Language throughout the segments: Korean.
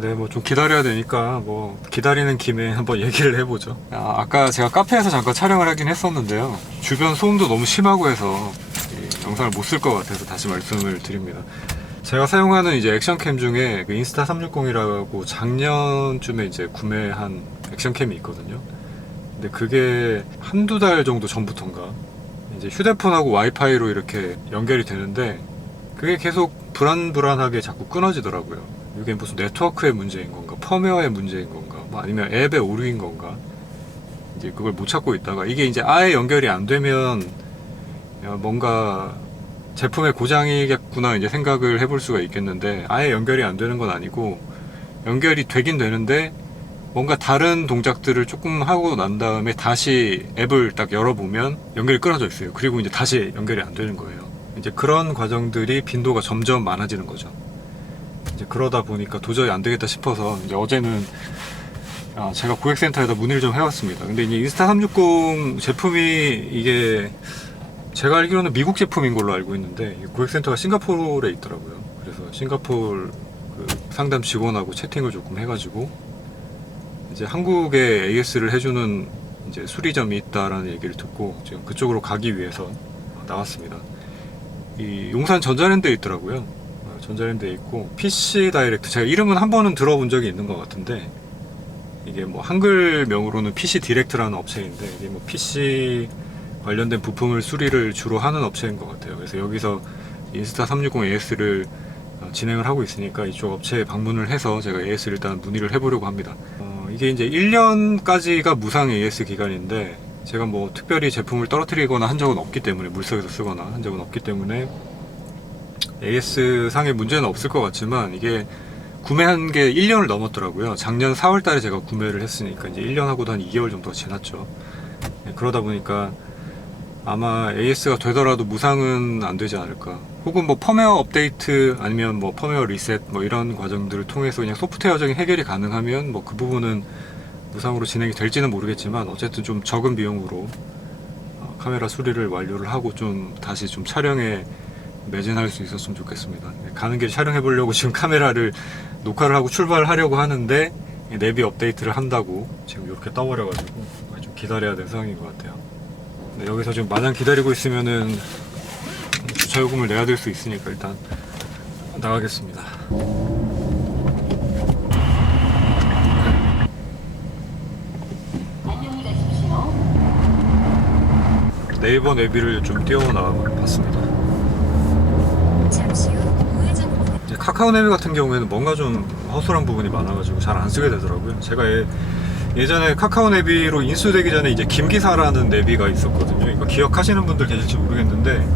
네, 뭐 좀 기다려야 되니까 뭐 기다리는 김에 한번 얘기를 해보죠. 아까 제가 카페에서 잠깐 촬영을 하긴 했었는데요. 주변 소음도 너무 심하고 해서 이 영상을 못 쓸 것 같아서 다시 말씀을 드립니다. 제가 사용하는 이제 액션캠 중에 그 인스타 360이라고 작년쯤에 이제 구매한 액션캠이 있거든요. 근데 그게 한두 달 정도 전부터인가 이제 휴대폰하고 와이파이로 이렇게 연결이 되는데 그게 계속 불안불안하게 자꾸 끊어지더라고요. 이게 무슨 네트워크의 문제인 건가, 펌웨어의 문제인 건가, 뭐 아니면 앱의 오류인 건가. 이제 그걸 못 찾고 있다가 이게 이제 아예 연결이 안 되면 뭔가 제품의 고장이겠구나 이제 생각을 해볼 수가 있겠는데, 아예 연결이 안 되는 건 아니고 연결이 되긴 되는데 뭔가 다른 동작들을 조금 하고 난 다음에 다시 앱을 딱 열어보면 연결이 끊어져 있어요. 그리고 이제 다시 연결이 안 되는 거예요. 이제 그런 과정들이 빈도가 점점 많아지는 거죠. 이제 그러다 보니까 도저히 안 되겠다 싶어서 이제 어제는 제가 고객센터에다 문의를 좀 해왔습니다. 근데 이제 인스타 360 제품이 이게 제가 알기로는 미국 제품인 걸로 알고 있는데 고객센터가 싱가포르에 있더라고요. 그래서 싱가포르 그 상담 직원하고 채팅을 조금 해가지고 이제 한국에 AS를 해주는 이제 수리점이 있다라는 얘기를 듣고 지금 그쪽으로 가기 위해서 나왔습니다. 이 용산 전자랜드에 있더라고요. 전자랜드에 있고 PC 다이렉트, 제가 이름은 한 번은 들어본 적이 있는 것 같은데 이게 뭐 한글명으로는 PC 디렉트라는 업체인데 이게 뭐 PC 관련된 부품을 수리를 주로 하는 업체인 것 같아요. 그래서 여기서 인스타 360 AS를 진행을 하고 있으니까 이쪽 업체에 방문을 해서 제가 AS를 일단 문의를 해보려고 합니다. 이게 이제 1년까지가 무상 AS 기간인데 제가 뭐 특별히 제품을 떨어뜨리거나 한 적은 없기 때문에, 물속에서 쓰거나 한 적은 없기 때문에 AS 상의 문제는 없을 것 같지만 이게 구매한 게 1년을 넘었더라고요. 작년 4월 달에 제가 구매를 했으니까 이제 1년하고도 한 2개월 정도가 지났죠. 그러다 보니까 아마 AS가 되더라도 무상은 안 되지 않을까. 혹은 뭐 펌웨어 업데이트 아니면 뭐 펌웨어 리셋 뭐 이런 과정들을 통해서 그냥 소프트웨어적인 해결이 가능하면 뭐 그 부분은 무상으로 진행이 될지는 모르겠지만 어쨌든 좀 적은 비용으로 카메라 수리를 완료를 하고 좀 다시 좀 촬영에 매진할 수 있었으면 좋겠습니다. 가는 길 촬영해 보려고 지금 카메라를 녹화를 하고 출발하려고 하는데 내비 업데이트를 한다고 지금 이렇게 떠버려가지고 좀 기다려야 될 상황인 것 같아요. 여기서 지금 마냥 기다리고 있으면은 주차요금을 내야 될 수 있으니까 일단 나가겠습니다. 네이버 내비를 좀 띄워놔 봤습니다. 카카오 내비 같은 경우에는 뭔가 좀 허술한 부분이 많아가지고 잘 안 쓰게 되더라고요. 제가 예전에 카카오 내비로 인수되기 전에 이제 김기사라는 내비가 있었거든요. 이거 기억하시는 분들 계실지 모르겠는데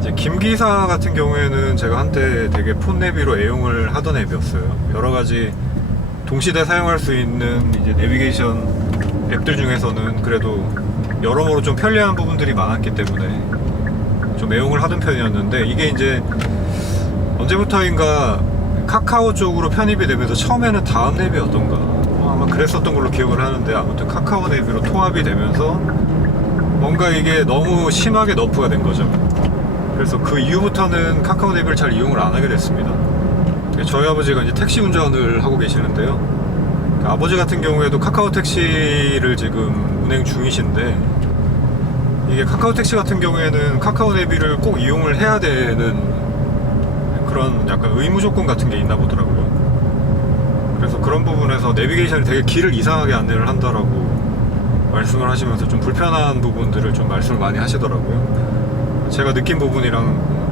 이제 김기사 같은 경우에는 제가 한때 되게 폰 내비로 애용을 하던 앱이었어요. 여러 가지 동시대 사용할 수 있는 이제 내비게이션 앱들 중에서는 그래도 여러모로 좀 편리한 부분들이 많았기 때문에 좀 애용을 하던 편이었는데 이게 이제 언제부터인가 카카오 쪽으로 편입이 되면서 처음에는 다음 내비였던가 아마 그랬었던 걸로 기억을 하는데 아무튼 카카오 내비로 통합이 되면서 뭔가 이게 너무 심하게 너프가 된 거죠. 그래서 그 이후부터는 카카오 내비를 잘 이용을 안 하게 됐습니다. 저희 아버지가 이제 택시 운전을 하고 계시는데요. 아버지 같은 경우에도 카카오 택시를 지금 운행 중이신데 이게 카카오 택시 같은 경우에는 카카오 내비를 꼭 이용을 해야 되는 그런 약간 의무 조건 같은 게 있나 보더라고요. 그래서 그런 부분에서 내비게이션이 되게 길을 이상하게 안내를 한다라고 말씀을 하시면서 좀 불편한 부분들을 좀 말씀을 많이 하시더라고요. 제가 느낀 부분이랑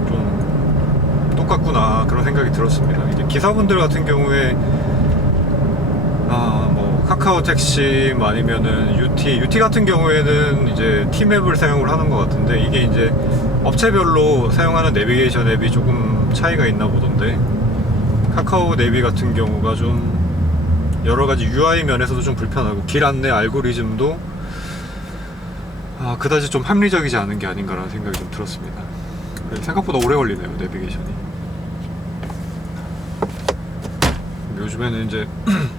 좀 똑같구나 그런 생각이 들었습니다. 이제 기사분들 같은 경우에 뭐 카카오 택시 아니면은 UT 같은 경우에는 이제 T맵을 사용을 하는 것 같은데 이게 이제 업체별로 사용하는 내비게이션 앱이 조금 차이가 있나 보던데 카카오 내비 같은 경우가 좀 여러가지 UI 면에서도 좀 불편하고 길 안내 알고리즘도 그다지 좀 합리적이지 않은 게 아닌가라는 생각이 좀 들었습니다. 생각보다 오래 걸리네요 내비게이션이. 요즘에는 이제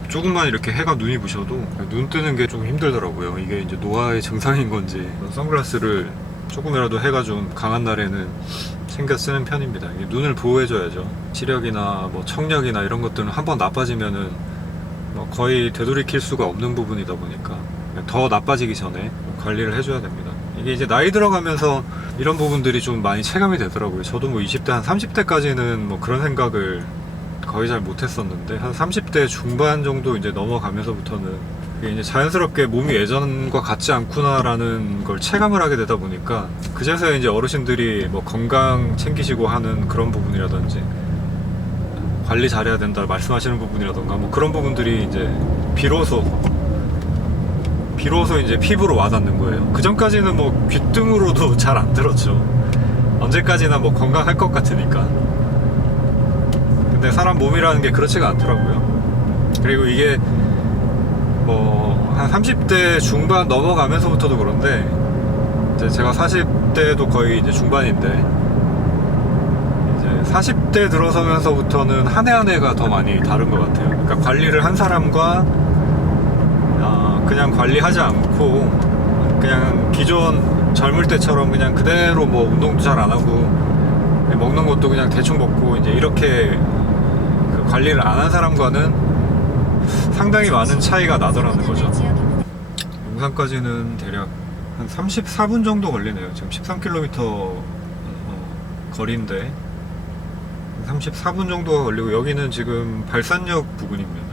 조금만 이렇게 해가 눈이 부셔도 눈 뜨는 게 좀 힘들더라고요. 이게 이제 노화의 증상인 건지 선글라스를 조금이라도 해가 좀 강한 날에는 신경 쓰는 편입니다. 이게 눈을 보호해줘야죠. 시력이나 뭐 청력이나 이런 것들은 한번 나빠지면은 뭐 거의 되돌이킬 수가 없는 부분이다 보니까 더 나빠지기 전에 관리를 해줘야 됩니다. 이게 이제 나이 들어가면서 이런 부분들이 좀 많이 체감이 되더라고요. 저도 뭐 20대 한 30대까지는 뭐 그런 생각을 거의 잘 못했었는데 한 30대 중반 정도 이제 넘어가면서부터는 이게 이제 자연스럽게 몸이 예전과 같지 않구나라는 걸 체감을 하게 되다 보니까 그제서야 이제 어르신들이 뭐 건강 챙기시고 하는 그런 부분이라든지 관리 잘해야 된다 말씀하시는 부분이라던가 뭐 그런 부분들이 이제 비로소 이제 피부로 와닿는 거예요. 그 전까지는 뭐 귀등으로도 잘 안 들었죠. 언제까지나 뭐 건강할 것 같으니까. 근데 사람 몸이라는 게 그렇지가 않더라고요. 그리고 이게 뭐 한 30대 중반 넘어가면서부터도 그런데 이제 제가 40대도 거의 이제 중반인데 이제 40대 들어서면서부터는 한 해 한 해가 더 많이 다른 것 같아요. 그러니까 관리를 한 사람과 그냥 관리하지 않고 그냥 기존 젊을 때처럼 그냥 그대로 뭐 운동도 잘 안 하고 먹는 것도 그냥 대충 먹고 이제 이렇게 그 관리를 안 한 사람과는 상당히 많은 차이가 나더라는 거죠. 용산까지는 대략 한 34분 정도 걸리네요. 지금 13km 거리인데 34분 정도가 걸리고 여기는 지금 발산역 부근입니다.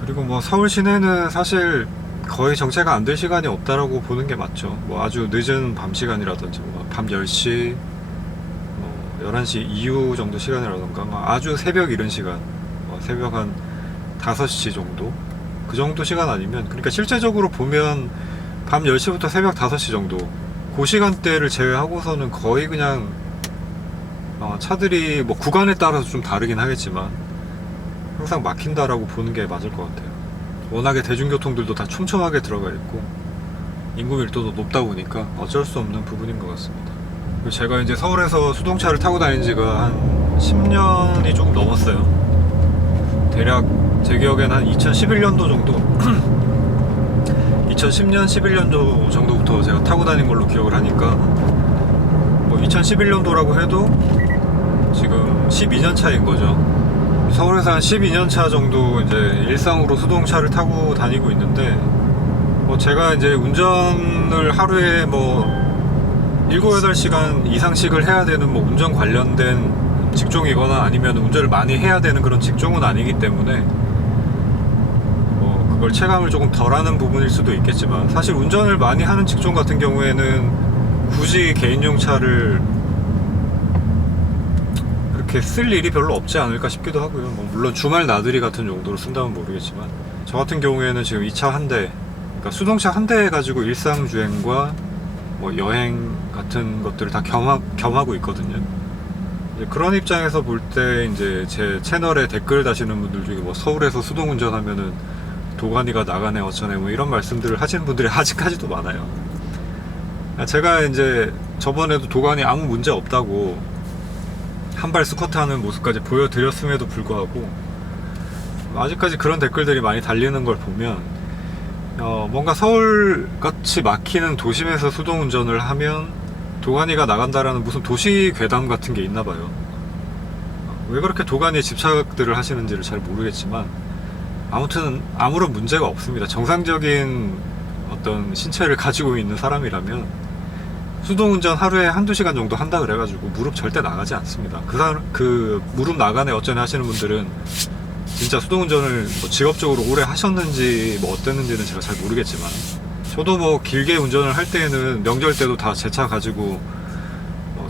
그리고 뭐 서울 시내는 사실 거의 정체가 안 될 시간이 없다라고 보는 게 맞죠. 뭐 아주 늦은 밤 시간이라든지 뭐 밤 10시, 뭐 11시 이후 정도 시간이라던가 뭐 아주 새벽 이른 시간, 뭐 새벽 한 5시 정도? 그 정도 시간 아니면 그러니까 실제적으로 보면 밤 10시부터 새벽 5시 정도 그 시간대를 제외하고서는 거의 그냥 차들이 뭐 구간에 따라서 좀 다르긴 하겠지만 항상 막힌다라고 보는 게 맞을 것 같아요. 워낙에 대중교통들도 다 촘촘하게 들어가 있고 인구 밀도도 높다 보니까 어쩔 수 없는 부분인 것 같습니다. 그리고 제가 이제 서울에서 수동차를 타고 다닌 지가 한 10년이 조금 넘었어요. 대략 제 기억에는 한 2011년도 정도 2010년 11년도 정도부터 제가 타고 다닌 걸로 기억을 하니까 뭐 2011년도라고 해도 지금 12년 차인 거죠. 서울에서 한 12년 차 정도 이제 일상으로 수동차를 타고 다니고 있는데 뭐 제가 이제 운전을 하루에 뭐 7, 8시간 이상씩을 해야 되는 뭐 운전 관련된 직종이거나 아니면 운전을 많이 해야 되는 그런 직종은 아니기 때문에 뭐 그걸 체감을 조금 덜하는 부분일 수도 있겠지만 사실 운전을 많이 하는 직종 같은 경우에는 굳이 개인용 차를 그렇게 쓸 일이 별로 없지 않을까 싶기도 하고요. 뭐 물론 주말 나들이 같은 용도로 쓴다면 모르겠지만 저 같은 경우에는 지금 이 차 한 대, 그러니까 수동차 한 대 가지고 일상주행과 뭐 여행 같은 것들을 다 겸하고 있거든요. 이제 그런 입장에서 볼 때 이제 제 채널에 댓글 다시는 분들 중에 뭐 서울에서 수동 운전하면은 도가니가 나가네 어쩌네 뭐 이런 말씀들을 하시는 분들이 아직까지도 많아요. 제가 이제 저번에도 도가니 아무 문제 없다고 한발 스쿼트 하는 모습까지 보여드렸음에도 불구하고 아직까지 그런 댓글들이 많이 달리는 걸 보면 뭔가 서울같이 막히는 도심에서 수동 운전을 하면 도가니가 나간다라는 무슨 도시 괴담 같은 게 있나 봐요. 왜 그렇게 도가니에 집착들을 하시는지를 잘 모르겠지만 아무튼 아무런 문제가 없습니다. 정상적인 어떤 신체를 가지고 있는 사람이라면 수동운전 하루에 한두 시간 정도 한다 그래가지고 무릎 절대 나가지 않습니다. 그 무릎 나가네 어쩌네 하시는 분들은 진짜 수동운전을 뭐 직업적으로 오래 하셨는지 뭐 어땠는지는 제가 잘 모르겠지만 저도 뭐 길게 운전을 할 때에는 명절 때도 다 제 차 가지고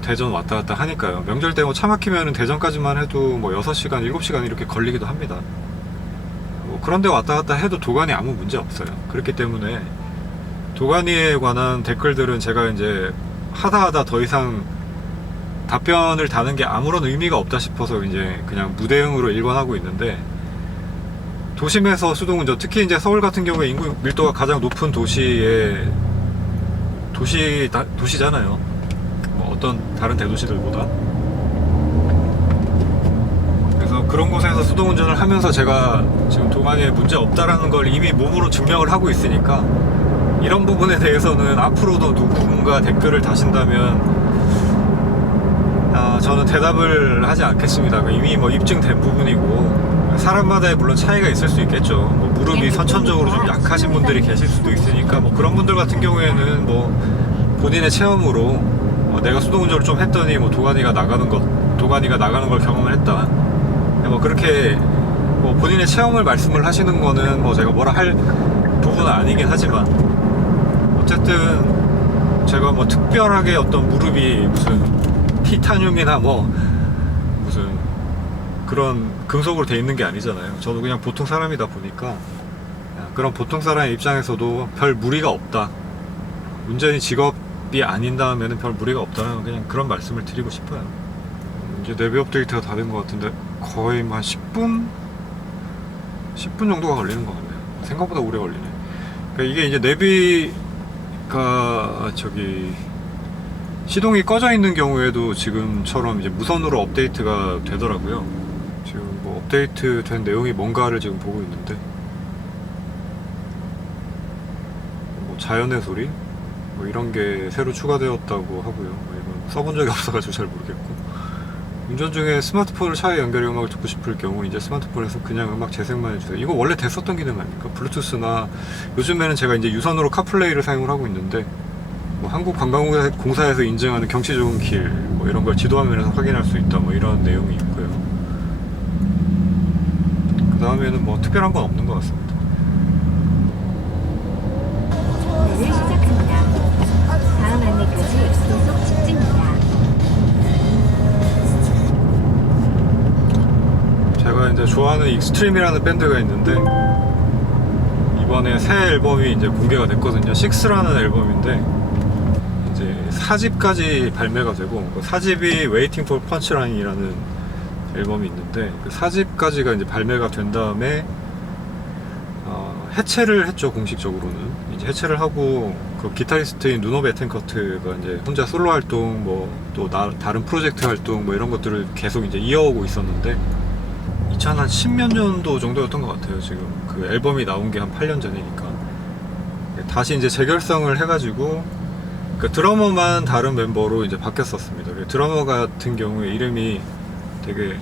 대전 왔다 갔다 하니까요. 명절 때 뭐 차 막히면 대전까지만 해도 뭐 6시간, 7시간 이렇게 걸리기도 합니다. 뭐 그런데 왔다 갔다 해도 도가니 아무 문제 없어요. 그렇기 때문에 도가니에 관한 댓글들은 제가 이제 하다 더 이상 답변을 다는 게 아무런 의미가 없다 싶어서 이제 그냥 무대응으로 일관하고 있는데 도심에서 수동운전, 특히 이제 서울 같은 경우에 인구 밀도가 가장 높은 도시잖아요. 뭐 어떤 다른 대도시들보다. 그래서 그런 곳에서 수동운전을 하면서 제가 지금 도가니에 문제 없다라는 걸 이미 몸으로 증명을 하고 있으니까 이런 부분에 대해서는 앞으로도 누군가 댓글을 다신다면 저는 대답을 하지 않겠습니다. 이미 뭐 입증된 부분이고 사람마다의 물론 차이가 있을 수 있겠죠. 뭐 무릎이 선천적으로 좀 약하신 분들이 계실 수도 있으니까 뭐 그런 분들 같은 경우에는 뭐 본인의 체험으로 내가 수동 운전을 좀 했더니 뭐 도가니가 나가는 걸 경험을 했다. 뭐 그렇게 뭐 본인의 체험을 말씀을 하시는 거는 뭐 제가 뭐라 할 부분은 아니긴 하지만 어쨌든 제가 뭐 특별하게 어떤 무릎이 무슨 티타늄이나 뭐 무슨 그런 금속으로 돼 있는 게 아니잖아요. 저도 그냥 보통 사람이다 보니까 그런 보통 사람의 입장에서도 별 무리가 없다. 운전이 직업이 아닌다면은 별 무리가 없다는 그냥 그런 말씀을 드리고 싶어요. 이제 내비 업데이트가 다 된 것 같은데 거의 한 10분 정도가 걸리는 것 같네요. 생각보다 오래 걸리네. 그러니까 이게 이제 내비가 시동이 꺼져 있는 경우에도 지금처럼 이제 무선으로 업데이트가 되더라고요. 지금 뭐 업데이트 된 내용이 뭔가를 지금 보고 있는데 뭐 자연의 소리 뭐 이런 게 새로 추가되었다고 하고요. 뭐 이건 써본 적이 없어가지고 잘 모르겠고, 운전 중에 스마트폰을 차에 연결해 음악을 듣고 싶을 경우 이제 스마트폰에서 그냥 음악 재생만 해주세요. 이거 원래 됐었던 기능 아닙니까? 블루투스나 요즘에는 제가 이제 유선으로 카플레이를 사용을 하고 있는데 뭐 한국관광공사에서 인증하는 경치 좋은 길 뭐 이런 걸 지도화면에서 확인할 수 있다 뭐 이런 내용이 있고요. 그 다음에는 뭐 특별한 건 없는 것 같습니다. 네, 시작합니다. 다음 안내까지 계속 직진입니다. 제가 이제 좋아하는 익스트림이라는 밴드가 있는데 이번에 새 앨범이 이제 공개가 됐거든요. 6라는 앨범인데 이제 4집까지 발매가 되고 그 4집이 Waiting for Punchline이라는 앨범이 있는데 그 4집까지가 이제 발매가 된 다음에 해체를 했죠. 공식적으로는 이제 해체를 하고 그 기타리스트인 누노 베텐커트가 이제 혼자 솔로 활동 뭐 또 다른 프로젝트 활동 뭐 이런 것들을 계속 이제 이어오고 있었는데 2010년 년도 정도였던 것 같아요. 지금 그 앨범이 나온 게 한 8년 전이니까 다시 이제 재결성을 해가지고 그 드러머만 다른 멤버로 이제 바뀌었었습니다. 드러머 같은 경우에 이름이 되게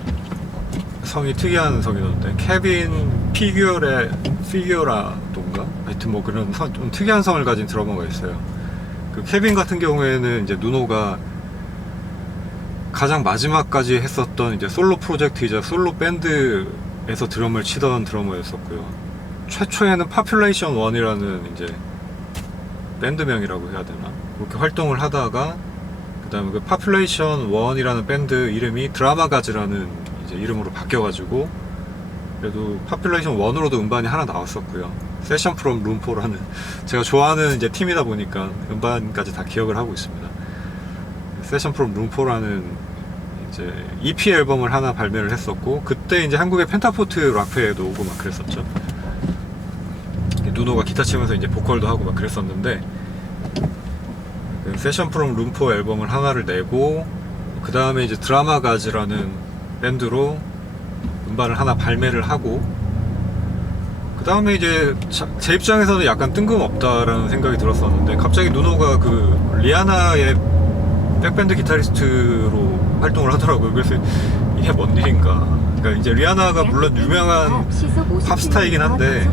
성이 특이한 성이던데 케빈 피규어라던가 하여튼 뭐 그런 좀 특이한 성을 가진 드러머가 있어요. 그 케빈 같은 경우에는 이제 누노가 가장 마지막까지 했었던 이제 솔로 프로젝트이자 솔로 밴드에서 드럼을 치던 드러머였었고요. 최초에는 파퓰레이션 1이라는 이제 밴드명이라고 해야 되나? 그렇게 활동을 하다가 그 다음에 그 파퓰레이션 1이라는 밴드 이름이 드라마가즈라는 이제 이름으로 바뀌어가지고 그래도 파퓰레이션 1으로도 음반이 하나 나왔었고요. 세션 프롬 룸4라는 제가 좋아하는 이제 팀이다 보니까 음반까지 다 기억을 하고 있습니다. 세션 프롬 룸4라는 이제 EP 앨범을 하나 발매를 했었고 그때 이제 한국의 펜타포트 락페에도 오고 막 그랬었죠. 누노가 기타 치면서 이제 보컬도 하고 막 그랬었는데 그 세션 프롬 룸4 앨범을 하나를 내고 그 다음에 이제 드라마 가즈라는 밴드로 음반을 하나 발매를 하고 그 다음에 이제 제 입장에서는 약간 뜬금없다라는 생각이 들었었는데 갑자기 누노가 그 리아나의 백밴드 기타리스트로 활동을 하더라고요. 그래서 이게 뭔 일인가. 그러니까 이제 리아나가 물론 유명한 팝스타이긴 한데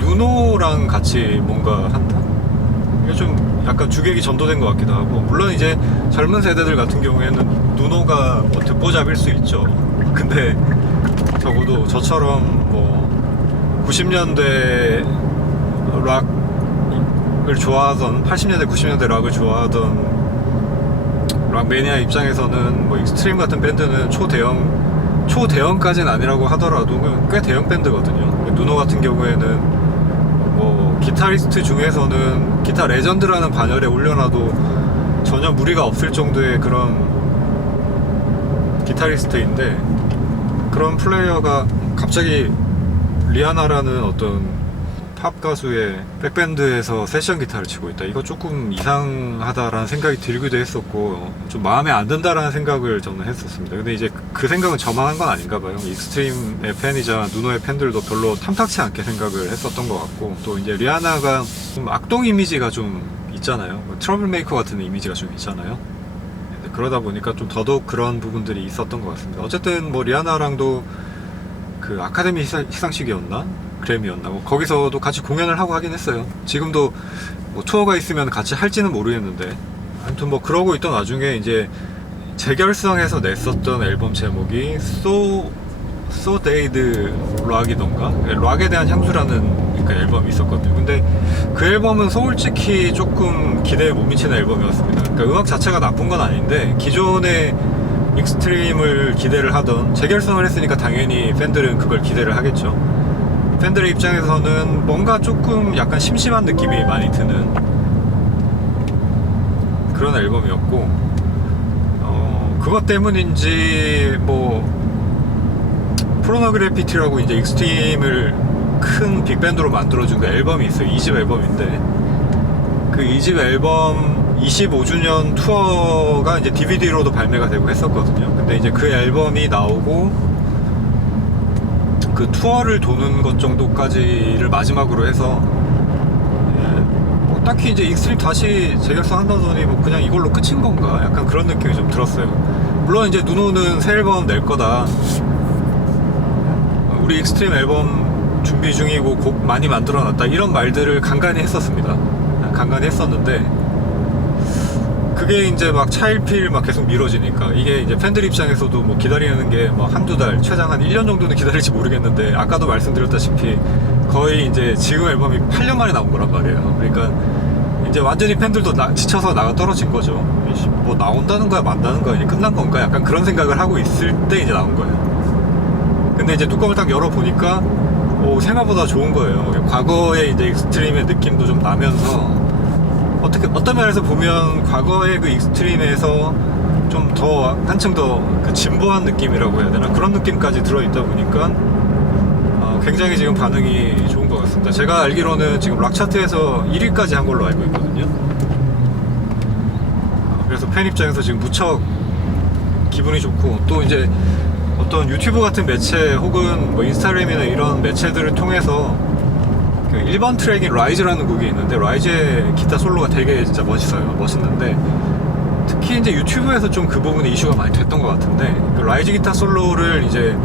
누노랑 같이 뭔가 한다? 이게 좀 약간 주객이 전도된 것 같기도 하고, 물론 이제 젊은 세대들 같은 경우에는 누노가 뭐 듣보잡일 수 있죠. 근데 적어도 저처럼 뭐 90년대 락을 좋아하던 80년대 90년대 락을 좋아하던 락 매니아 입장에서는 뭐 익스트림 같은 밴드는 초대형까지는 아니라고 하더라도 꽤 대형 밴드거든요. 누노 같은 경우에는 뭐 기타리스트 중에서는 기타 레전드라는 반열에 올려놔도 전혀 무리가 없을 정도의 그런 기타리스트인데 그런 플레이어가 갑자기 리아나라는 어떤 팝 가수의 백밴드에서 세션 기타를 치고 있다. 이거 조금 이상하다라는 생각이 들기도 했었고 좀 마음에 안 든다라는 생각을 저는 했었습니다. 근데 이제 그 생각은 저만 한 건 아닌가 봐요. 익스트림의 팬이자 누노의 팬들도 별로 탐탁치 않게 생각을 했었던 것 같고, 또 이제 리아나가 좀 악동 이미지가 좀 있잖아요. 트러블 메이커 같은 이미지가 좀 있잖아요. 그러다 보니까 좀 더더욱 그런 부분들이 있었던 것 같습니다. 어쨌든 뭐 리아나랑도 그 아카데미 시상식이었나? 그래미였나? 뭐 거기서도 같이 공연을 하고 하긴 했어요. 지금도 뭐 투어가 있으면 같이 할지는 모르겠는데, 아무튼 뭐 그러고 있던 와중에 이제 재결성해서 냈었던 앨범 제목이 So Day'd Rock이던가? 락에 대한 향수라는 그 앨범이 있었거든요. 근데 그 앨범은 솔직히 조금 기대에 못 미치는 앨범이었습니다. 그러니까 음악 자체가 나쁜 건 아닌데, 기존의 익스트림을 기대를 하던, 재결성을 했으니까 당연히 팬들은 그걸 기대를 하겠죠. 팬들의 입장에서는 뭔가 조금 약간 심심한 느낌이 많이 드는 그런 앨범이었고, 그것 때문인지 뭐 포르노그래피티라고 이제 익스트림을 큰 빅밴드로 만들어준 그 앨범이 있어요. 2집 앨범인데, 그 2집 앨범 25주년 투어가 이제 DVD로도 발매가 되고 했었거든요. 근데 이제 그 앨범이 나오고 그 투어를 도는 것 정도까지를 마지막으로 해서, 뭐 딱히 이제 익스트림 다시 재결성한다더니 뭐 그냥 이걸로 끝인 건가? 약간 그런 느낌이 좀 들었어요. 물론 이제 누노는 새 앨범 낼 거다, 우리 익스트림 앨범 준비 중이고 곡 많이 만들어놨다, 이런 말들을 간간히 했었습니다. 간간히 했었는데, 그게 이제 막 차일피일 막 계속 미뤄지니까, 이게 이제 팬들 입장에서도 뭐 기다리는 게 뭐 한두 달, 최장 한 1년 정도는 기다릴지 모르겠는데, 아까도 말씀드렸다시피 거의 이제 지금 앨범이 8년 만에 나온 거란 말이에요. 그러니까 이제 완전히 팬들도 지쳐서 나가 떨어진 거죠. 뭐 나온다는 거야 만다는 거야, 이제 끝난 건가, 약간 그런 생각을 하고 있을 때 이제 나온 거예요. 근데 이제 뚜껑을 딱 열어보니까 생각보다 좋은 거예요. 과거의 이제 익스트림의 느낌도 좀 나면서, 어떤 면에서 보면 과거의 그 익스트림에서 좀 더 한층 더 그 진보한 느낌이라고 해야 되나, 그런 느낌까지 들어있다 보니까 굉장히 지금 반응이 좋은 것 같습니다. 제가 알기로는 지금 락 차트에서 1위까지 한 걸로 알고 있거든요. 그래서 팬 입장에서 지금 무척 기분이 좋고, 또 이제 어떤 유튜브 같은 매체 혹은 뭐 인스타그램이나 이런 매체들을 통해서 그 1번 트랙인 라이즈라는 곡이 있는데, 라이즈의 기타 솔로가 되게 진짜 멋있는데, 특히 이제 유튜브에서 좀 그 부분에 이슈가 많이 됐던 것 같은데, 그 라이즈 기타 솔로를 이제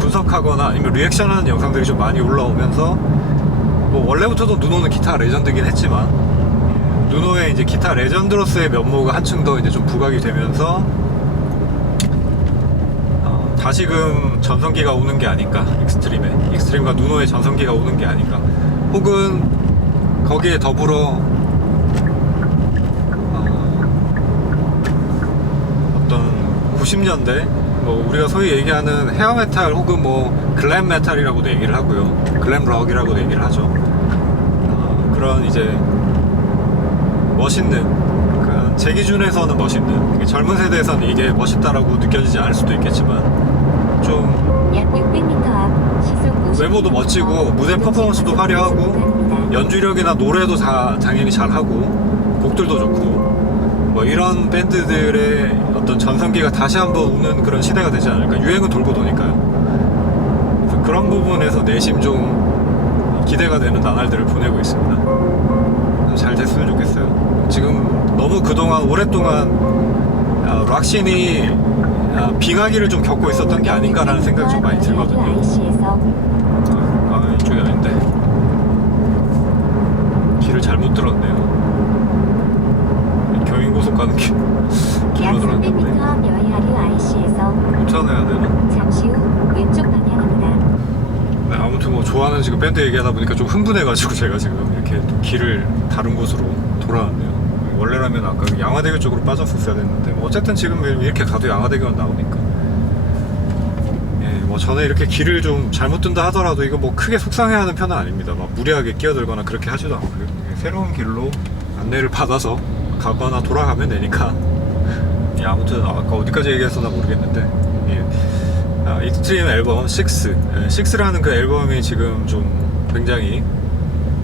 분석하거나 아니면 리액션하는 영상들이 좀 많이 올라오면서, 뭐 원래부터도 누노는 기타 레전드긴 했지만 누노의 이제 기타 레전드로서의 면모가 한층 더 이제 좀 부각이 되면서 다시금 전성기가 오는 게 아닌가, 익스트림과 누노의 전성기가 오는 게 아닌가, 혹은 거기에 더불어 어떤 90년대 뭐 우리가 소위 얘기하는 헤어메탈 혹은 뭐 글램 메탈이라고도 얘기를 하고요, 글램 럭이라고도 얘기를 하죠. 그런 이제 멋있는, 그러니까 제 기준에서는 멋있는, 젊은 세대에서는 이게 멋있다라고 느껴지지 않을 수도 있겠지만, 좀 약 600m 앞 시속 외모도 멋지고 무대 퍼포먼스도 화려하고 연주력이나 노래도 다 당연히 잘하고 곡들도 좋고, 뭐 이런 밴드들의 어떤 전성기가 다시 한번 오는 그런 시대가 되지 않을까. 유행은 돌고 도니까요. 그래서 그런 부분에서 내심 좀 기대가 되는 나날들을 보내고 있습니다. 잘 됐으면 좋겠어요. 지금 너무 그동안 오랫동안 락신이 빙하기를 좀 겪고 있었던 게 아닌가라는 생각이 좀 많이 들거든요. 이쪽이 아닌데 길을 잘못 들었네요. 경인고속 가는 길로 들었는데 300m 앞 여의하류 IC에서 우천해야 되나? 잠시 후 왼쪽 방향입니다. 네, 아무튼 뭐 좋아하는 지금 밴드 얘기하다 보니까 좀 흥분해가지고 제가 지금 이렇게 또 길을 다른 곳으로 돌아왔네요. 원래라면 아까 양화대교 쪽으로 빠졌었어야 됐는데, 뭐 어쨌든 지금 이렇게 가도 양화대교는 나오니까. 예, 뭐 전에 이렇게 길을 좀 잘못 든다 하더라도 이거 뭐 크게 속상해하는 편은 아닙니다. 막 무리하게 끼어들거나 그렇게 하지도 않고요. 새로운 길로 안내를 받아서 가거나 돌아가면 되니까. 예, 아무튼 아까 어디까지 얘기했었나 모르겠는데, 예. 익스트림 앨범 6라는 그 앨범이 지금 좀 굉장히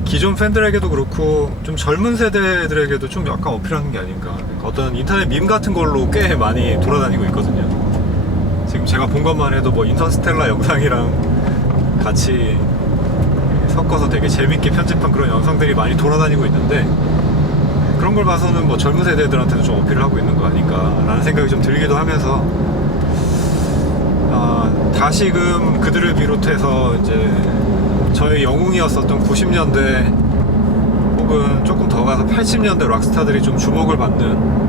기존 팬들에게도 그렇고 좀 젊은 세대들에게도 좀 약간 어필하는 게 아닌가. 어떤 인터넷 밈 같은 걸로 꽤 많이 돌아다니고 있거든요. 지금 제가 본 것만 해도 뭐 인터스텔라 영상이랑 같이 섞어서 되게 재밌게 편집한 그런 영상들이 많이 돌아다니고 있는데, 그런 걸 봐서는 뭐 젊은 세대들한테도 좀 어필을 하고 있는 거 아닐까 라는 생각이 좀 들기도 하면서 다시금 그들을 비롯해서 이제 저의 영웅이었었던 90년대 혹은 조금 더 가서 80년대 락스타들이 좀 주목을 받는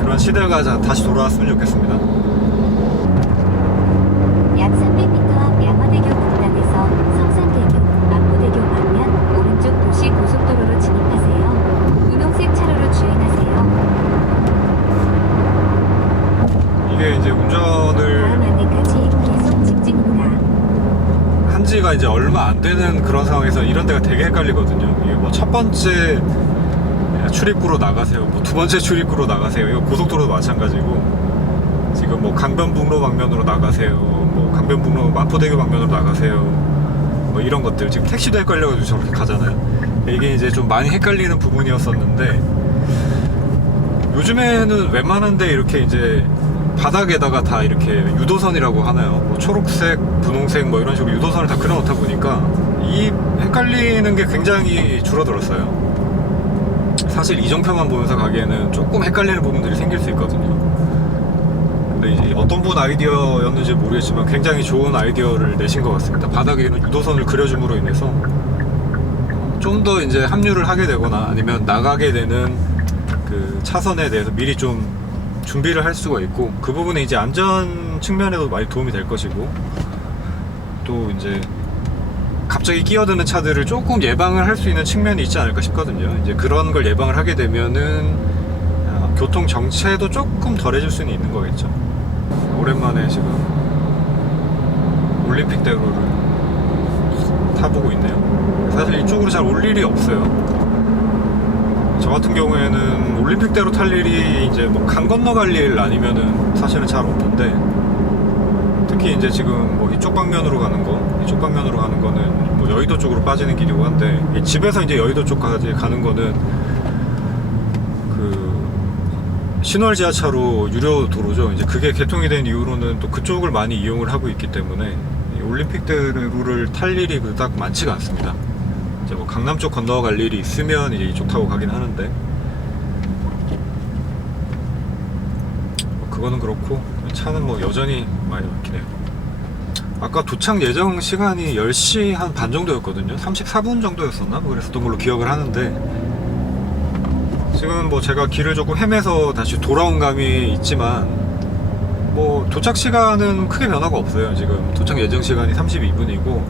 그런 시대가 다시 돌아왔으면 좋겠습니다. 약 300m 앞 양화대교 분당에서 성산대교, 마포대교 방면 오른쪽 도시 고속도로로 진입하세요. 분홍색 차로로 주행하세요. 이게 이제 운전을 다음 안내까지 계속 직진입니다. 한 지가 이제 얼마 안 되는 그런 상황에서 이런 데가 되게 헷갈리거든요. 이게 뭐 첫 번째 출입구로 나가세요, 뭐 두 번째 출입구로 나가세요. 이거 고속도로도 마찬가지고 지금 뭐 강변북로 방면으로 나가세요, 뭐 강변북로 마포대교 방면으로 나가세요, 뭐 이런 것들 지금 택시도 헷갈려가지고 저렇게 가잖아요. 이게 이제 좀 많이 헷갈리는 부분이었었는데 요즘에는 웬만한데 이렇게 이제 바닥에다가 다 이렇게 유도선이라고 하나요? 뭐 초록색, 분홍색 뭐 이런 식으로 유도선을 다 그려놓다 보니까 이 헷갈리는 게 굉장히 줄어들었어요. 사실 이정표만 보면서 가기에는 조금 헷갈리는 부분들이 생길 수 있거든요. 근데 이제 어떤 분 아이디어였는지 모르겠지만 굉장히 좋은 아이디어를 내신 것 같습니다. 바닥에는 유도선을 그려줌으로 인해서 좀 더 이제 합류를 하게 되거나 아니면 나가게 되는 그 차선에 대해서 미리 좀 준비를 할 수가 있고, 그 부분에 이제 안전 측면에도 많이 도움이 될 것이고, 또 이제 갑자기 끼어드는 차들을 조금 예방을 할 수 있는 측면이 있지 않을까 싶거든요. 이제 그런 걸 예방을 하게 되면은 교통 정체도 조금 덜해질 수는 있는 거겠죠. 오랜만에 지금 올림픽대로를 타보고 있네요. 사실 이쪽으로 잘 올 일이 없어요. 저 같은 경우에는 올림픽대로 탈 일이 이제 뭐 강 건너갈 일 아니면은 사실은 잘 없는데, 특히 이제 지금 뭐 이쪽 방면으로 가는 거는 뭐 여의도 쪽으로 빠지는 길이고 한데, 집에서 이제 여의도 쪽까지 가는 거는 그 신월 지하차로 유료 도로죠. 이제 그게 개통이 된 이후로는 또 그쪽을 많이 이용을 하고 있기 때문에 이 올림픽대로를 탈 일이 그닥 많지가 않습니다. 이제 뭐 강남 쪽 건너갈 일이 있으면 이제 이쪽 타고 가긴 하는데, 그거는 그렇고 차는 뭐 여전히 많이 막히네요. 아까 도착 예정 시간이 10시 한 반 정도였거든요. 34분 정도였었나? 뭐 그랬었던 걸로 기억을 하는데, 지금 뭐 제가 길을 조금 헤매서 다시 돌아온 감이 있지만 뭐 도착 시간은 크게 변화가 없어요. 지금 도착 예정 시간이 32분이고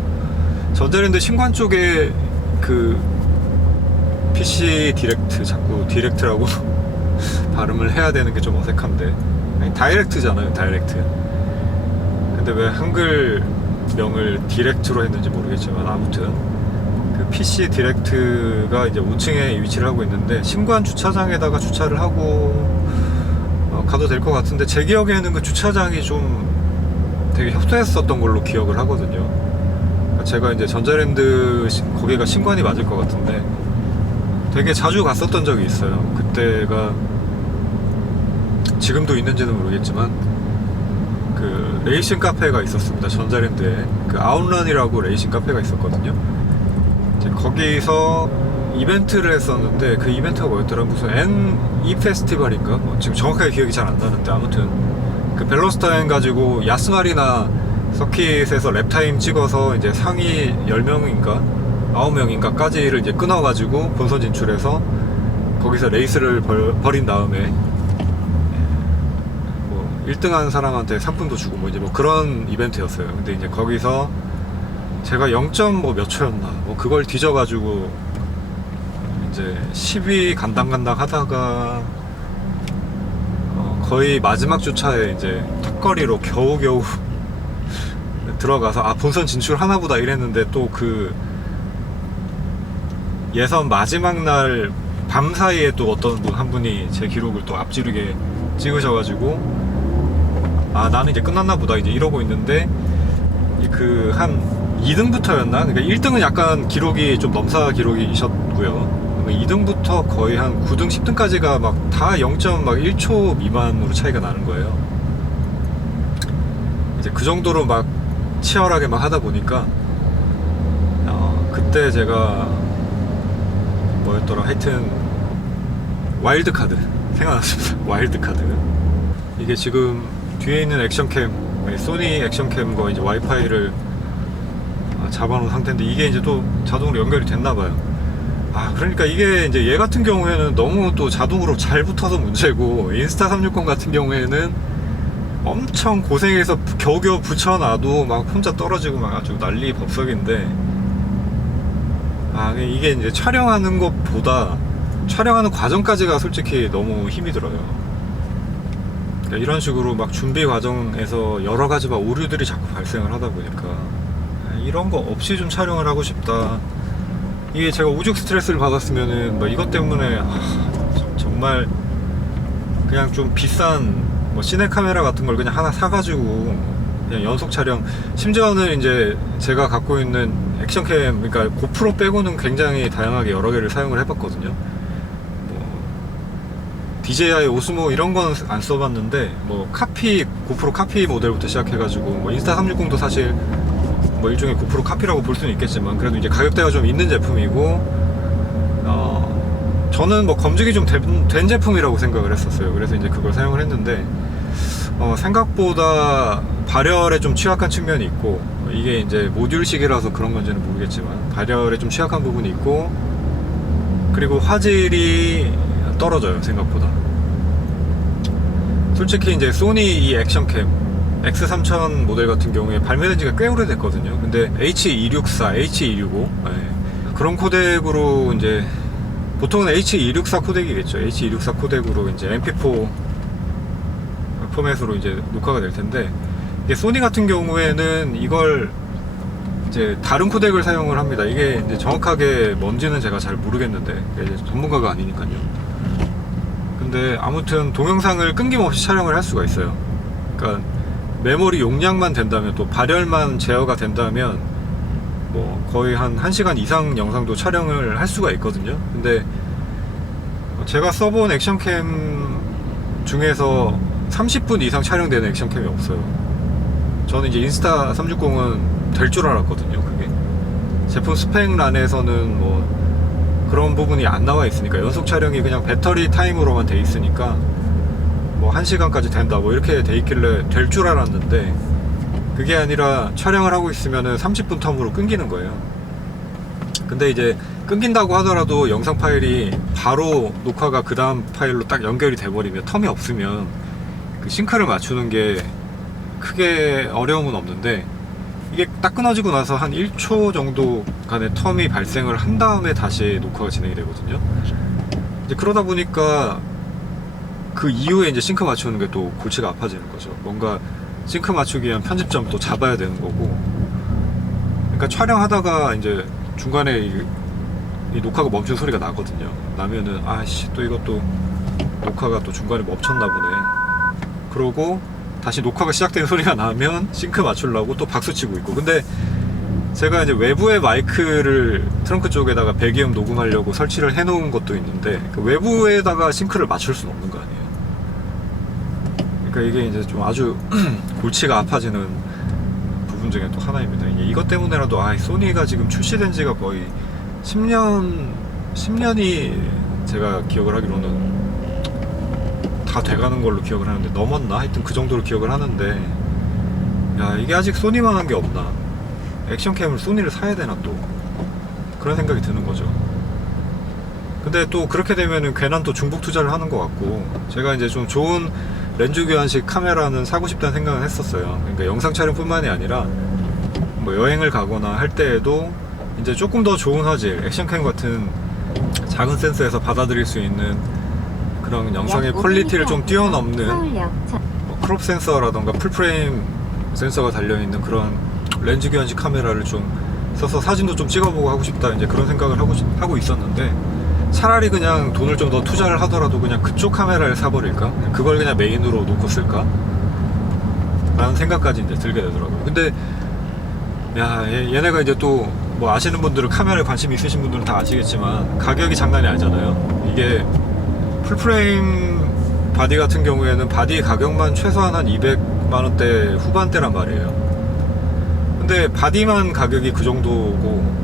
전자랜드 신관 쪽에 그 PC 디렉트, 자꾸 디렉트라고 발음을 해야 되는 게 좀 어색한데, 아니, 다이렉트잖아요, 다이렉트. 근데 왜 한글 명을 디렉트로 했는지 모르겠지만 아무튼 그 PC 디렉트가 이제 5층에 위치를 하고 있는데, 신관 주차장에다가 주차를 하고 가도 될 것 같은데, 제 기억에는 그 주차장이 좀 되게 협소했었던 걸로 기억을 하거든요. 제가 이제 전자랜드 거기가 신관이 맞을 것 같은데 되게 자주 갔었던 적이 있어요. 그때가 지금도 있는지는 모르겠지만 그 레이싱 카페가 있었습니다. 전자랜드에 그 아웃런이라고 레이싱 카페가 있었거든요. 이제 거기서 이벤트를 했었는데, 그 이벤트가 뭐였더라? 무슨 NE 페스티벌인가? 뭐 지금 정확하게 기억이 잘 안 나는데, 아무튼 그 밸런스 타임 가지고 야스마리나 서킷에서 랩타임 찍어서 이제 상위 10명인가 9명인가까지를 이제 끊어가지고 본선 진출해서 거기서 레이스를 벌인 다음에 뭐 1등한 사람한테 상품도 주고 뭐 이제 뭐 그런 이벤트였어요. 근데 이제 거기서 제가 0점 뭐 몇 초였나 뭐 그걸 뒤져가지고 이제 10위 간당간당 하다가 거의 마지막 주차에 이제 턱걸이로 겨우겨우 들어가서 본선 진출 하나보다 이랬는데, 또 그 예선 마지막 날 밤 사이에 또 어떤 분 한 분이 제 기록을 또 앞지르게 찍으셔가지고 나는 이제 끝났나 보다 이제 이러고 있는데, 그 한 2등부터였나? 그러니까 1등은 약간 기록이 좀 넘사 기록이셨고요. 2등부터 거의 한 9등, 10등까지가 막 다 0.1초 미만으로 차이가 나는 거예요. 이제 그 정도로 막 치열하게 막 하다 보니까 그때 제가 뭐였더라, 하여튼 와일드카드 생각났습니다. 와일드카드. 이게 지금 뒤에 있는 액션캠, 소니 액션캠과 이제 와이파이를 잡아놓은 상태인데 이게 이제 또 자동으로 연결이 됐나봐요. 그러니까 이게 이제 얘 같은 경우에는 너무 또 자동으로 잘 붙어서 문제고, 인스타 360 같은 경우에는 엄청 고생해서 겨우겨우 붙여놔도 막 혼자 떨어지고 막 아주 난리 법석인데, 이게 이제 촬영하는 것보다 촬영하는 과정까지가 솔직히 너무 힘이 들어요. 그러니까 이런 식으로 막 준비 과정에서 여러 가지 막 오류들이 자꾸 발생을 하다 보니까 이런 거 없이 좀 촬영을 하고 싶다. 이게 제가 오죽 스트레스를 받았으면은 뭐 이것 때문에 정말 그냥 좀 비싼 뭐 시네 카메라 같은 걸 그냥 하나 사가지고 그냥 연속 촬영, 심지어는 이제 제가 갖고 있는 액션캠, 그러니까 고프로 빼고는 굉장히 다양하게 여러 개를 사용을 해봤거든요. 뭐 DJI 오스모 이런 건 안 써봤는데, 뭐 고프로 카피 모델부터 시작해가지고 뭐 인스타 360도 사실 뭐 일종의 고프로 카피라고 볼 수는 있겠지만 그래도 이제 가격대가 좀 있는 제품이고, 저는 뭐 검증이 좀 된 제품이라고 생각을 했었어요. 그래서 이제 그걸 사용을 했는데 생각보다 발열에 좀 취약한 측면이 있고, 이게 이제 모듈식이라서 그런 건지는 모르겠지만 발열에 좀 취약한 부분이 있고, 그리고 화질이 떨어져요, 생각보다. 솔직히 이제 소니 이 액션캠 X3000 모델 같은 경우에 발매된 지가 꽤 오래됐거든요. 근데 H264, H265 그런 코덱으로 이제 보통은 H264 코덱이겠죠. H264 코덱으로 이제 MP4 포맷으로 이제 녹화가 될 텐데, 이게 소니 같은 경우에는 이걸 이제 다른 코덱을 사용을 합니다. 이게 이제 정확하게 뭔지는 제가 잘 모르겠는데, 이제 전문가가 아니니까요. 근데 아무튼 동영상을 끊김없이 촬영을 할 수가 있어요. 그러니까 메모리 용량만 된다면, 또 발열만 제어가 된다면 뭐 거의 한 1시간 이상 영상도 촬영을 할 수가 있거든요. 근데 제가 써본 액션캠 중에서 30분 이상 촬영되는 액션캠이 없어요. 저는 이제 인스타 360은 될 줄 알았거든요. 그게 제품 스펙란에서는 뭐 그런 부분이 안 나와 있으니까, 연속 촬영이 그냥 배터리 타임으로만 돼 있으니까 뭐 1시간까지 된다 뭐 이렇게 돼 있길래 될 줄 알았는데, 그게 아니라 촬영을 하고 있으면은 30분 텀으로 끊기는 거예요. 근데 이제 끊긴다고 하더라도 영상 파일이 바로 녹화가 그 다음 파일로 딱 연결이 돼버리면, 텀이 없으면 그 싱크를 맞추는 게 크게 어려움은 없는데, 이게 딱 끊어지고 나서 한 1초 정도 간의 텀이 발생을 한 다음에 다시 녹화가 진행이 되거든요. 이제 그러다 보니까 그 이후에 이제 싱크 맞추는 게 또 골치가 아파지는 거죠. 뭔가 싱크 맞추기 위한 편집점도 잡아야 되는 거고, 그러니까 촬영하다가 이제 중간에 이 녹화가 멈춘 소리가 나거든요. 나면은 또 이것도 녹화가 또 중간에 멈췄나 보네. 그러고 다시 녹화가 시작되는 소리가 나면 싱크 맞추려고 또 박수치고 있고. 근데 제가 이제 외부의 마이크를 트렁크 쪽에다가 배기음 녹음하려고 설치를 해 놓은 것도 있는데, 그 외부에다가 싱크를 맞출 수는 없는 거 아니에요. 그러니까 이게 이제 좀 아주 골치가 아파지는 부분 중에 또 하나입니다. 이것 때문에라도 소니가 지금 출시된 지가 거의 10년이 제가 기억을 하기로는 다 돼가는 걸로 기억을 하는데, 넘었나? 하여튼 그 정도로 기억을 하는데, 이게 아직 소니만한 게 없나? 액션캠을 소니를 사야 되나, 또 그런 생각이 드는 거죠. 근데 또 그렇게 되면은 괜한 또 중복 투자를 하는 것 같고, 제가 이제 좀 좋은 렌즈 교환식 카메라는 사고 싶다는 생각을 했었어요. 그러니까 영상 촬영뿐만이 아니라 뭐 여행을 가거나 할 때에도 이제 조금 더 좋은 화질, 액션캠 같은 작은 센서에서 받아들일 수 있는 그런 영상의 퀄리티를 좀 뛰어넘는 뭐 크롭 센서라던가 풀프레임 센서가 달려있는 그런 렌즈 교환식 카메라를 좀 써서 사진도 좀 찍어보고 하고 싶다, 이제 그런 생각을 하고 있었는데, 차라리 그냥 돈을 좀 더 투자를 하더라도 그냥 그쪽 카메라를 사버릴까? 그걸 그냥 메인으로 놓고 쓸까? 라는 생각까지 이제 들게 되더라고요. 근데 얘네가 이제 또 뭐 아시는 분들은, 카메라에 관심 있으신 분들은 다 아시겠지만 가격이 장난이 아니잖아요. 이게 풀프레임 바디 같은 경우에는 바디 가격만 최소한 한 200만원대 후반대란 말이에요. 근데 바디만 가격이 그 정도고,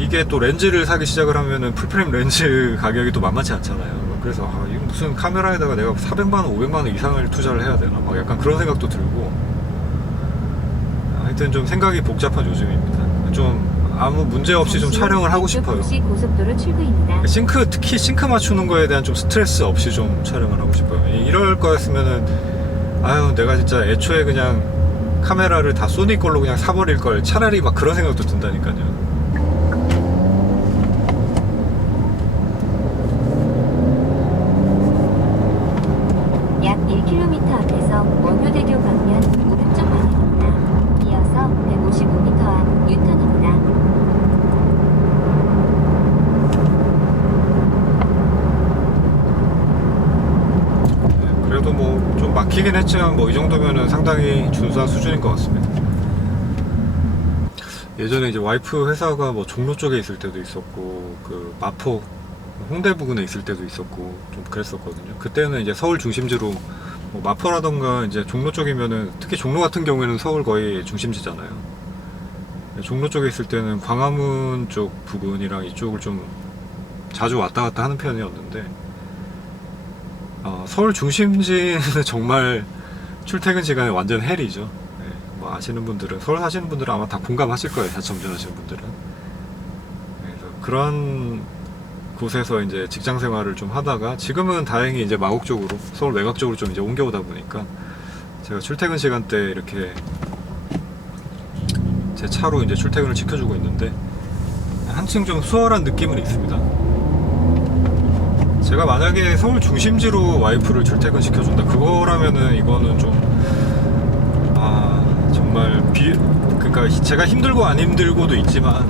이게 또 렌즈를 사기 시작을 하면은 풀프레임 렌즈 가격이 또 만만치 않잖아요. 그래서 이거 무슨 카메라에다가 내가 400만원 500만원 이상을 투자를 해야 되나 막 약간 그런 생각도 들고, 하여튼 좀 생각이 복잡한 요즘입니다. 좀 아무 문제 없이 좀 촬영을 하고 싶어요. 도시 고속도로 출구입니다. 특히 싱크 맞추는 거에 대한 좀 스트레스 없이 좀 촬영을 하고 싶어요. 이럴 거였으면은 아유 내가 진짜 애초에 그냥 카메라를 다 소니 걸로 그냥 사버릴 걸, 차라리 막 그런 생각도 든다니까요. 약 1km 앞에서 원효대교 방면 오른쪽 방향입니다. 이어서 155m 앞 유턴입니다. 그래도 뭐 좀 막히긴 했지만 뭐 이 정도면은 상당히 준수한 수준인 것 같습니다. 예전에 이제 와이프 회사가 뭐 종로 쪽에 있을 때도 있었고, 그 마포 홍대 부근에 있을 때도 있었고 좀 그랬었거든요. 그때는 이제 서울 중심지로 뭐 마포라던가 이제 종로 쪽이면은, 특히 종로 같은 경우에는 서울 거의 중심지잖아요. 종로 쪽에 있을 때는 광화문 쪽 부근이랑 이쪽을 좀 자주 왔다 갔다 하는 편이었는데, 서울 중심지는 정말 출퇴근 시간에 완전 헬이죠. 네, 뭐 아시는 분들은, 서울 사시는 분들은 아마 다 공감하실 거예요. 자차 운전하시는 분들은. 그래서 그런 곳에서 이제 직장 생활을 좀 하다가, 지금은 다행히 이제 마곡 쪽으로, 서울 외곽 쪽으로 좀 이제 옮겨오다 보니까 제가 출퇴근 시간 때 이렇게 제 차로 이제 출퇴근을 시켜주고 있는데, 한층 좀 수월한 느낌은 있습니다. 제가 만약에 서울 중심지로 와이프를 출퇴근 시켜준다, 그거라면은 이거는 좀 정말 그러니까 제가 힘들고 안 힘들고도 있지만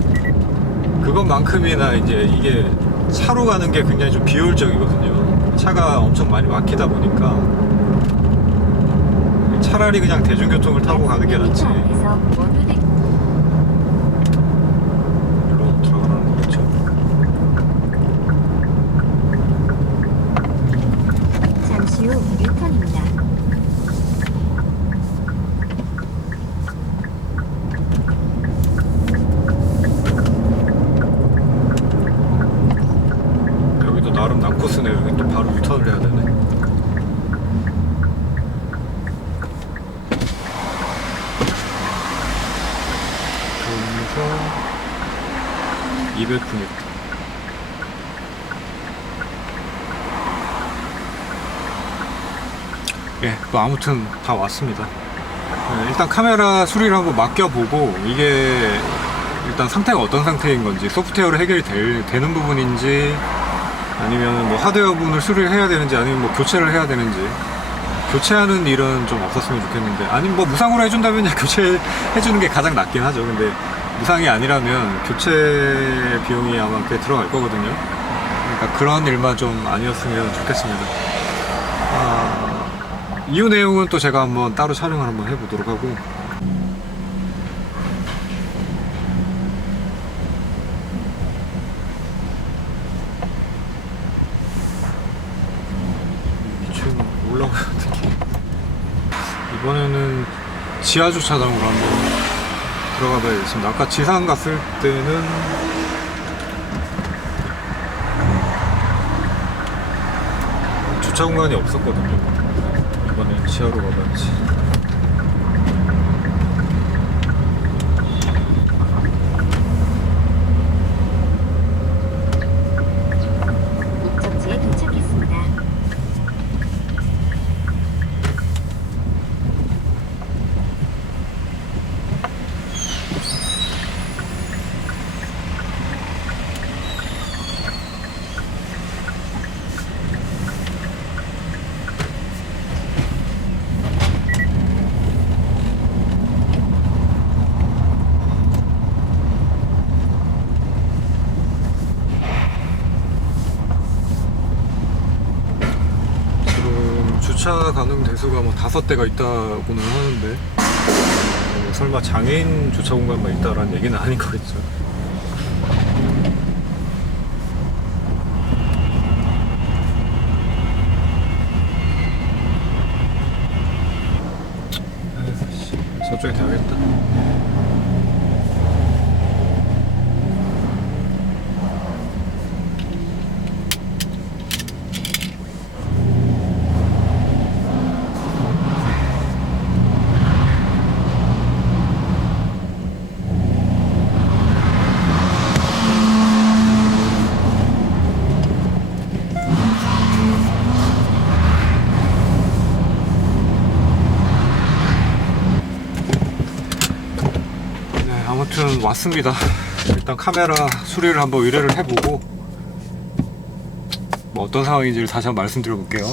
그것만큼이나 이제 이게 차로 가는 게 굉장히 좀 비효율적이거든요. 차가 엄청 많이 막히다 보니까 차라리 그냥 대중교통을 타고 가는 게 낫지. 앞에서 원효대교 일로 들어가라는 거겠죠. 잠시 후 유턴입니다. 여기도 나름 난코스네. 여기 또 바로 유턴을 해야 되네. 여기서 200분이다. 예, 뭐 아무튼 다 왔습니다. 일단 카메라 수리를 한번 맡겨보고, 이게 일단 상태가 어떤 상태인 건지, 소프트웨어로 해결이 되는 부분인지, 아니면 뭐 하드웨어 부분을 수리를 해야 되는지, 아니면 뭐 교체를 해야 되는지. 교체하는 일은 좀 없었으면 좋겠는데, 아니면 뭐 무상으로 해준다면 그냥 교체해주는 게 가장 낫긴 하죠. 근데 무상이 아니라면 교체 비용이 아마 꽤 들어갈 거거든요. 그러니까 그런 일만 좀 아니었으면 좋겠습니다. 이후 내용은 또 제가 한번 따로 촬영을 한번 해보도록 하고, 지금 올라가는 느낌. 이번에는 지하 주차장으로 한번 들어가 봐야겠습니다. 아까 지상 갔을 때는 주차 공간이 없었거든요. 이번엔 지하로 가봐야지. 목적지에 도착했습니다. 주차 가능 대수가 뭐 5대가 있다고는 하는데, 설마 장애인 주차 공간만 있다라는 얘기는 아닌 거겠죠. 저쪽에 가야겠다. 왔습니다. 일단 카메라 수리를 한번 의뢰를 해보고 뭐 어떤 상황인지를 다시 한번 말씀드려 볼게요.